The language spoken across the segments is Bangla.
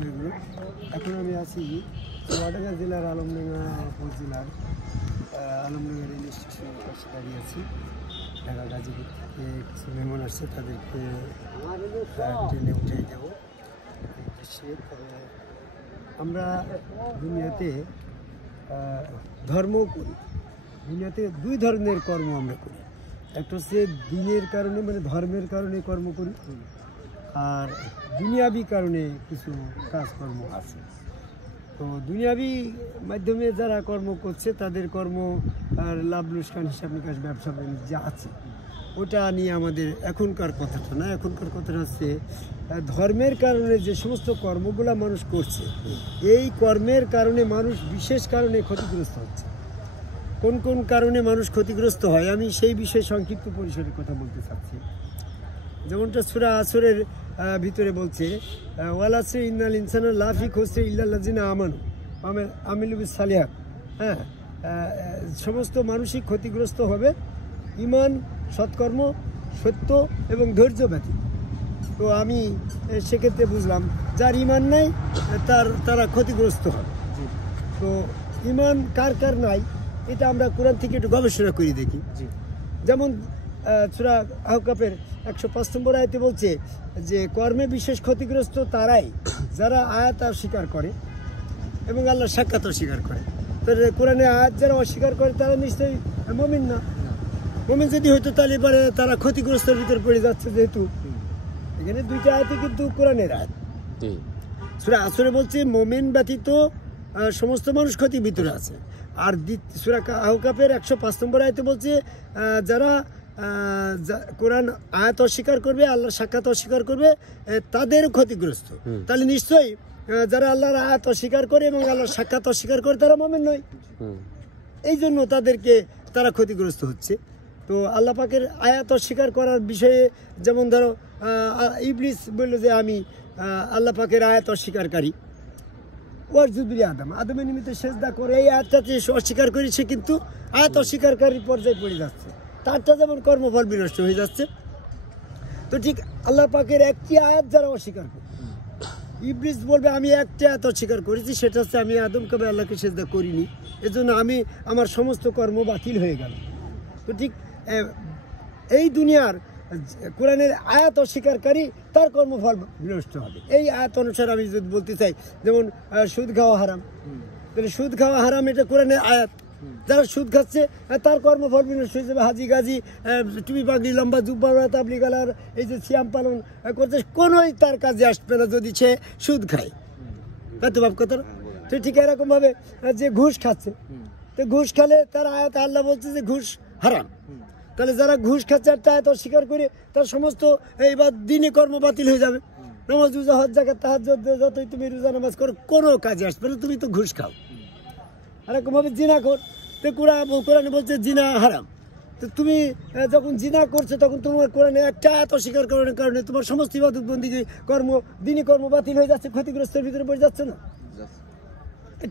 বিষয়গুলো। এখন আমি আছি চুয়াডাঙ্গা জেলার আলমডাঙ্গা উপজেলার আলমডাঙ্গা রেল স্টেশনের কাছে দাঁড়িয়ে আছি। ঢাকা গাজীপুর থেকে কিছু মেহমান আসছে, তাদেরকে ট্রেনে উঠিয়ে দেবো উদ্দেশ্যে। তবে আমরা দুনিয়াতে ধর্ম করি, দুনিয়াতে দুই ধরনের কর্ম আমরা করি। একটা হচ্ছে দিনের কারণে মানে ধর্মের কারণে কর্ম করি, আর দুনিয়াবি কারণে কিছু কাজকর্ম আছে। তো দুনিয়াবি মাধ্যমে যারা কর্ম করছে তাদের কর্ম আর লাভ লোকসান হিসাব নিকাশ ব্যবসা যা আছে ওটা নিয়ে আমাদের এখনকার কথাটা না। এখনকার কথাটা হচ্ছে ধর্মের কারণে যে সমস্ত কর্মগুলো মানুষ করছে, এই কর্মের কারণে মানুষ বিশেষ কারণে ক্ষতিগ্রস্ত হচ্ছে। কোন কোন কারণে মানুষ ক্ষতিগ্রস্ত হয় আমি সেই বিষয়ে সংক্ষিপ্ত পরিসরে কথা বলতে চাচ্ছি। যেমনটা সূরা আসরের ভিতরে বলছে, ওয়ালাসে ইন্নাল ইনসানা লাফি খুসরিন ইল্লাল্লাযিনা আমানু আমিলু বিস সালিহাত। হ্যাঁ, সমস্ত মানুষই ক্ষতিগ্রস্ত হবে ঈমান, সৎকর্ম, সত্য এবং ধৈর্য ব্যতীত। তো আমি সেক্ষেত্রে বুঝলাম যার ঈমান নাই তারা ক্ষতিগ্রস্ত হবে। তো ঈমান কার কার নাই এটা আমরা কোরআন থেকে একটু গবেষণা করে দেখি। যেমন সূরা আহকাফের 105 নম্বর আয়াতে বলছে যে কর্মে বিশেষ ক্ষতিগ্রস্ত তারাই যারা আয়াত অস্বীকার করে এবং আল্লাহর সাক্ষাৎ অস্বীকার করে। তো কোরআনে আয়াত যারা অস্বীকার করে তারা নিশ্চয়ই মুমিন না। মুমিন যদি হয়তো তাহলে এবারে তারা ক্ষতিগ্রস্তের ভিতরে পড়ে যাচ্ছে, যেহেতু এখানে দুইটা আয়াতই কিন্তু কোরআনের আয়াত। সূরা আসরে বলছে মুমিন ব্যতীত সমস্ত মানুষ ক্ষতির ভিতরে আছে। আর সূরা আহকাফের 105 নম্বর আয়াতে বলছে যারা কোরআন আয়াত অস্বীকার করবে, আল্লাহর সাক্ষাৎ অস্বীকার করবে, তাদের ক্ষতিগ্রস্ত। তাহলে নিশ্চয়ই যারা আল্লাহর আয়াত অস্বীকার করে এবং আল্লাহর সাক্ষাৎ অস্বীকার করে তারা মুমিন নয়। এই জন্য তারা ক্ষতিগ্রস্ত হচ্ছে। তো আল্লাহ পাকের আয়াত অস্বীকার করার বিষয়ে যেমন ধরো ইবলিস বলল যে আমি আল্লাহ পাকের আয়াত অস্বীকারী, ওয়াজুবিল আদমের নিমিত্ত সেজদা করে এই আয়াতটাকে অস্বীকার করেছে, কিন্তু আয়াত অস্বীকারীর পর্যায়ে পড়ে যাচ্ছে, তারটা যেমন কর্মফল বিনষ্ট হয়ে যাচ্ছে। তো ঠিক আল্লাহ পাকের একটি আয়াত যারা অস্বীকার করে, ইবলিস বলবে আমি একটা আয়াত অস্বীকার করেছি, সেটা হচ্ছে আমি আদমকে আল্লাহকে সেজদা করিনি, এজন্য আমার সমস্ত কর্ম বাতিল হয়ে গেল। তো ঠিক এই দুনিয়ার কোরআনের আয়াত অস্বীকারী তার কর্মফল বিনষ্ট হবে। এই আয়াত অনুসারে আমি যদি বলতে চাই, যেমন সুদ খাওয়া হারাম, তাহলে সুদ খাওয়া হারাম এটা কোরআনের আয়াত। যারা সুদ খাচ্ছে তার কর্মফল বিনষ্ট হয়ে যাবে। হাজি গাজি টুপি পাগড়ি লম্বা জুব্বা তাবলিগালার এই যে সিয়াম পালন করছে কোনোই তার কাজে আসবে না যদি সে সুদ খায়। তাই তো বাপ কথা। তো ঠিক এরকমভাবে যে ঘুষ খাচ্ছে, তো ঘুষ খেলে তার আয়াত আল্লাহ বলছে যে ঘুষ হারাম। তাহলে যারা ঘুষ খাচ্ছে আর আয়াত অস্বীকার করে তার সমস্ত এইবার দিনে কর্ম বাতিল হয়ে যাবে। নামাজ রোজা হজ যাকাত তাহাজ্জুদ যতই তুমি রোজা নামাজ করো কোনো কাজে আসবে না, তুমি তো ঘুষ খাও। এরকমভাবে জিনা কর, তো কোরআনে বলছে জিনা হারাম। তো তুমি যখন জিনা করছো তখন তোমার কোরআনে একটা আয়াত অস্বীকার করার কারণে তোমার সমস্ত ইবাদত বন্দেগী দিনী কর্ম বাতিল হয়ে যাচ্ছে, ক্ষতিগ্রস্তের ভিতরে পড়ে যাচ্ছে না।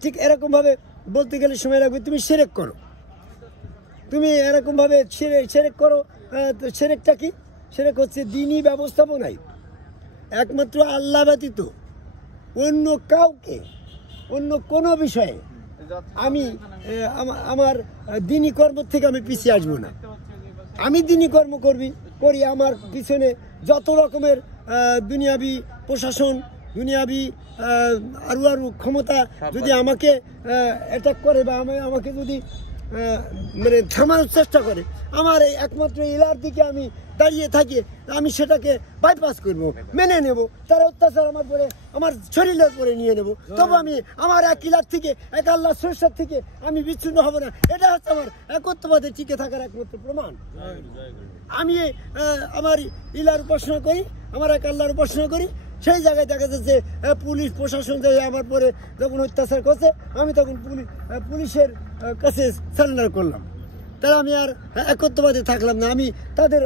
ঠিক এরকমভাবে বলতে গেলে সময় লাগবে। তুমি শিরক করো, তুমি এরকমভাবে শিরক করো। শিরকটা কি? শিরক হচ্ছে দিনী ব্যবস্থাপনায় একমাত্র আল্লাহ ব্যতীত অন্য কাউকে, অন্য কোনো বিষয়ে আমি আমার দিনী কর্ম থেকে আমি পিছিয়ে আসবো না। আমি দিনী কর্ম করি, আমার পিছনে যত রকমের দুনিয়াবি প্রশাসন, দুনিয়াবি আরু ক্ষমতা যদি আমাকে অ্যাটাক করে বা আমাকে যদি মানে থামানোর চেষ্টা করে, আমার এই একমাত্র ইলার দিকে আমি দাঁড়িয়ে থাকি, আমি সেটাকে বাইপাস করবো, মেনে নেব। তার অত্যাচার আমার শরীরের উপরে নিয়ে নেব, তবু আমি আমার এক ইলার থেকে, এক আল্লাহ স্রষ্টার থেকে আমি বিচ্ছিন্ন হব না। এটা হচ্ছে আমার একত্ববাদে টিকে থাকার একমাত্র প্রমাণ। আমি আমার ইলার উপাসনা করি, আমার এক আল্লাহর উপাসনা করি। সেই জায়গায় দেখা যাচ্ছে পুলিশ প্রশাসন যে আমার পরে যখন অত্যাচার করছে, আমি তখন পুলিশের কাছে সারেন্ডার করলাম। তারা আমি আর একত্ববাদে থাকলাম না, আমি তাদের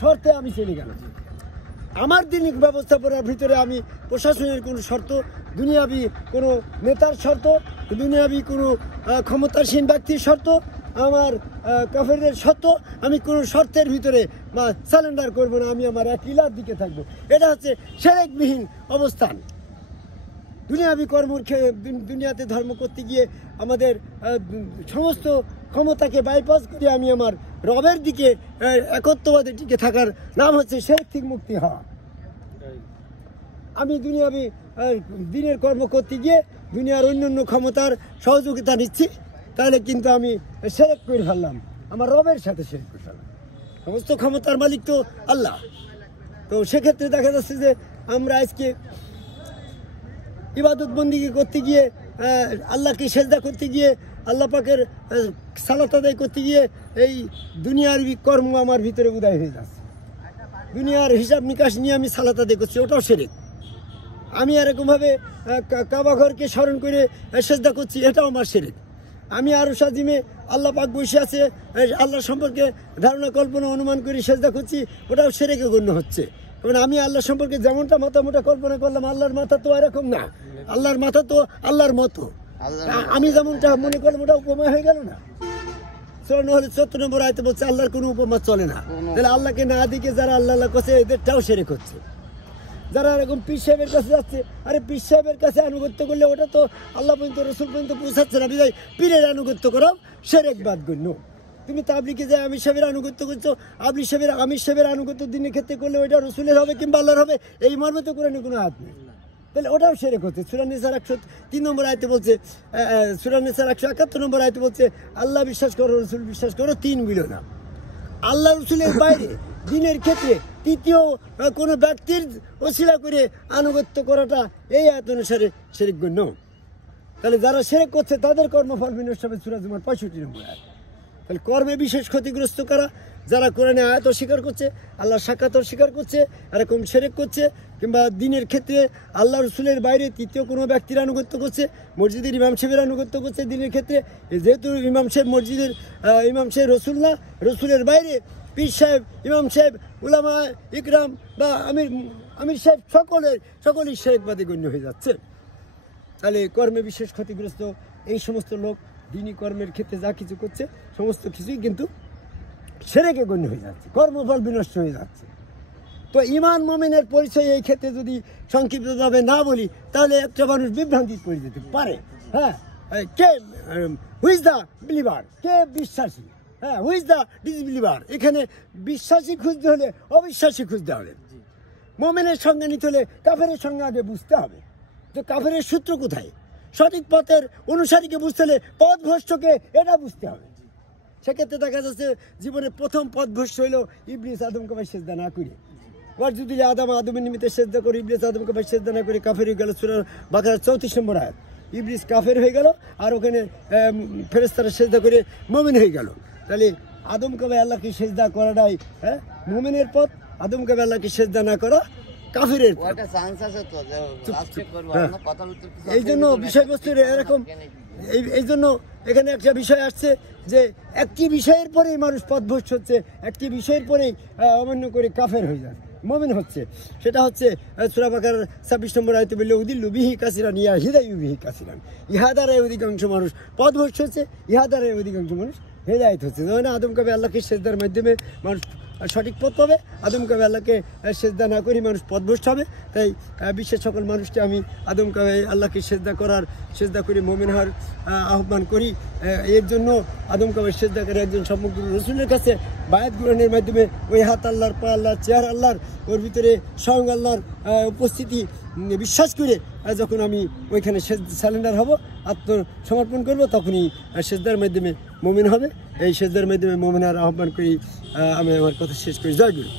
শর্তে আমি চলে গেলাম। আমার দিনী ব্যবস্থাপনার ভিতরে আমি প্রশাসনের কোনো শর্ত, দুনিয়াবি কোনো নেতার শর্ত, দুনিয়াবি কোনো ক্ষমতাসীন ব্যক্তির শর্ত, আমার কাফেরদের শর্ত, আমি কোনো শর্তের ভিতরে সারেন্ডার করবো না। আমি আমার এক ইলার দিকে থাকবো। এটা হচ্ছে শিরকবিহীন অবস্থান। দুনিয়াবি দুনিয়াতে ধর্ম করতে গিয়ে আমাদের সমস্ত ক্ষমতাকে বাইপাস করে আমি আমার রবের দিকে একত্ববাদে টিকে থাকার নাম হচ্ছে শিরক থেকে মুক্তি হওয়া। আমি দুনিয়াবি দিনের কর্ম করতে গিয়ে দুনিয়ার অন্যান্য ক্ষমতার সহযোগিতা নিচ্ছি, তাহলে কিন্তু আমি শিরক করে ফেললাম, আমার রবের সাথে শিরক করে ফেললাম। সমস্ত ক্ষমতার মালিক তো আল্লাহ। তো সেক্ষেত্রে দেখা যাচ্ছে যে আমরা আজকে ইবাদত বন্দিগি করতে গিয়ে, আল্লাহকে সেজদা করতে গিয়ে, আল্লাহ পাকের সালাত আদায় করতে গিয়ে এই দুনিয়ার কর্ম আমার ভিতরে উদয় হয়ে যাচ্ছে। দুনিয়ার হিসাব নিকাশ নিয়ে আমি সালাত আদায় করছি, ওটাও শিরক। আমি এরকমভাবে কাবা ঘরকে স্মরণ করে সেজদা করছি, এটাও আমার শিরক। আমি আরশ আজিমে আল্লাহ পাক বসে আছে, আল্লাহ সম্পর্কে ধারণা কল্পনা অনুমান করে সেজদা করছি, ওটাও শিরকে গণ্য হচ্ছে। কারণ আমি আল্লাহ সম্পর্কে যেমনটা মাথা কল্পনা করলাম, আল্লাহর মাথা তো এরকম না, আল্লাহর মাথা তো আল্লাহর মতো। আমি যেমনটা মনে করলাম ওটা উপমা হয়ে গেল না। 74 নম্বর আয়াতে বলছে আল্লাহর কোনো উপমা চলে না। তাহলে আল্লাহকে না দিকে যারা আল্লাহ করছে এদেরটাও শিরক হচ্ছে। যারা এরকম পীর সাহেবের কাছে যাচ্ছে, আরে পীর সাহেবের কাছে আনুগত্য করলে ওটা তো আল্লাহ পর্যন্ত, রসুল পর্যন্ত পৌঁছাচ্ছে না, বিদায় পীরের আনুগত্য করাও শিরক বাদ গণ্য। তুমি তাবলিগে যায় আমির সাহেবের আনুগত্য করছো, আমির সাহেবের আনুগত্য দিনের ক্ষেত্রে করলে ওইটা রসুলের হবে কিংবা আল্লাহর হবে, এই মর্মে তো কোরআনে কোনো আয়াত নেই। তাহলে ওটাও শিরক হচ্ছে। সূরা নিসার 103 নম্বর আয়াতে বলছে, সূরা নিসার 171 নম্বর আয়াতে বলছে আল্লাহ বিশ্বাস করো, রসুল বিশ্বাস করো, 3 বিলো না। আল্লাহ রসুলের বাইরে দিনের ক্ষেত্রে তৃতীয় কোনো ব্যক্তির ওসিলা করে আনুগত্য করাটা এই আয়াত অনুসারে শিরক গণ্য। তাহলে যারা শিরক করছে তাদের কর্মফল বিনষ্ট হবে। সূরা জুমার 65 নম্বর আয়াত। তাহলে কর্মে বিশেষ ক্ষতিগ্রস্ত করা, যারা কোরআনে আয়াত অস্বীকার করছে, আল্লাহ সাক্ষাৎ অস্বীকার করছে, এরকম শিরক করছে, কিংবা দিনের ক্ষেত্রে আল্লাহ রসুলের বাইরে তৃতীয় কোনো ব্যক্তির আনুগত্য করছে, মসজিদের ইমাম সাহেবের আনুগত্য করছে দিনের ক্ষেত্রে, যেহেতু ইমাম সাহেব মসজিদের ইমাম সাহেব রসুল না, রসুলের বাইরে পীর সাহেব, ইমাম সাহেব, উলামা ইকরাম বা আমির সাহেব সকলেই শিরকবাদী গণ্য হয়ে যাচ্ছে। তাহলে কর্মে বিশেষ ক্ষতিগ্রস্ত এই সমস্ত লোক দিনই কর্মের ক্ষেত্রে যা কিছু করছে সমস্ত কিছুই কিন্তু শিরকে গণ্য হয়ে যাচ্ছে, কর্মফল বিনষ্ট হয়ে যাচ্ছে। তো ঈমান মুমিনের পরিচয় এই ক্ষেত্রে যদি সংক্ষিপ্তভাবে না বলি, তাহলে একটা মানুষ বিভ্রান্তি পড়ে যেতে পারে। হ্যাঁ, কে হু ইজ দ্য বিলিভার, কে বিশ্বাসী, হ্যাঁ হু ইজ দ্য ডিসবিলিভার। এখানে বিশ্বাসী খুঁজতে হলে অবিশ্বাসী খুঁজতে হবে। মুমিনের সঙ্গে নিতে হলে কাফেরের সঙ্গে আগে বুঝতে হবে যে কাফেরের সূত্র কোথায়। সঠিক পথের অনুসারীকে বুঝতে হলে পথভ্রষ্টকে এটা বুঝতে হবে। সেক্ষেত্রে দেখা যাচ্ছে জীবনে প্রথম পথভ্রষ্ট হইল ইবলিস আদমকে ভাই সেজদা না করে। ওর যদি আদমের নিমিত্তে সেজদা করে ইবলিস আদমকে ভাই সেজদা না করে কাফের হয়ে গেল। সূরা বাকারা 34 নম্বর আয়াত। ইবলিস কাফের হয়ে গেল আর ওখানে ফেরেশতারা সেজদা করে মুমিন হয়ে গেল। তাহলে আদমকে ভাই আল্লাহকে সেজদা করাটাই মুমিনের পথ, আদমকে ভাই আল্লাহকে সেজদা না করা কাফেরের পথ। এই জন্য বিষয়বস্তুর এরকম, এই জন্য এখানে একটা বিষয় আসছে যে একটি বিষয়ের পরেই মানুষ পথভ্রষ্ট হচ্ছে, একটি বিষয়ের পরেই অমান্য করে কাফের হয়ে যায়, মুমিন হচ্ছে। সেটা হচ্ছে সূরা বাকারার 26 নম্বর আয়াতে বললে উদিল্লু বিহি কাসিরান ইয়া হিদায়ু বিহি কাসিরান। ইহা দ্বারাই অধিকাংশ মানুষ পথভ্রষ্ট হচ্ছে, ইহা দ্বারাই অধিকাংশ মানুষ হেদায়েত হচ্ছে। যেমন আদম কাবে আল্লাহকে সেজদার মাধ্যমে মানুষ সঠিক পথ পাবে, আদম কাবে আল্লাহকে সেজদা না করি মানুষ পথভ্রষ্ট হবে। তাই বিশ্বের সকল মানুষকে আমি আদম কাবে আল্লাহকে সেজদা করে মুমিন হওয়ার আহ্বান করি। এর জন্য আদম কাবে সেজদা করে একজন সমগ্র রসুলের কাছে বায়াত গ্রহণের মাধ্যমে ওই হাত আল্লাহর, পা আল্লাহর, চেহারা আল্লাহর, ওর ভিতরে স্বয়ং আল্লাহর উপস্থিতি বিশ্বাস করে যখন আমি ওইখানে স্যালেন্ডার হব, আত্মসমর্পণ করব, তখনই সেজদার মাধ্যমে মুমিন হবে। এই সেজদার মাধ্যমে মুমিন হওয়ার আহ্বান করি আমি আমার কথা শেষ করি। জয় গুরু।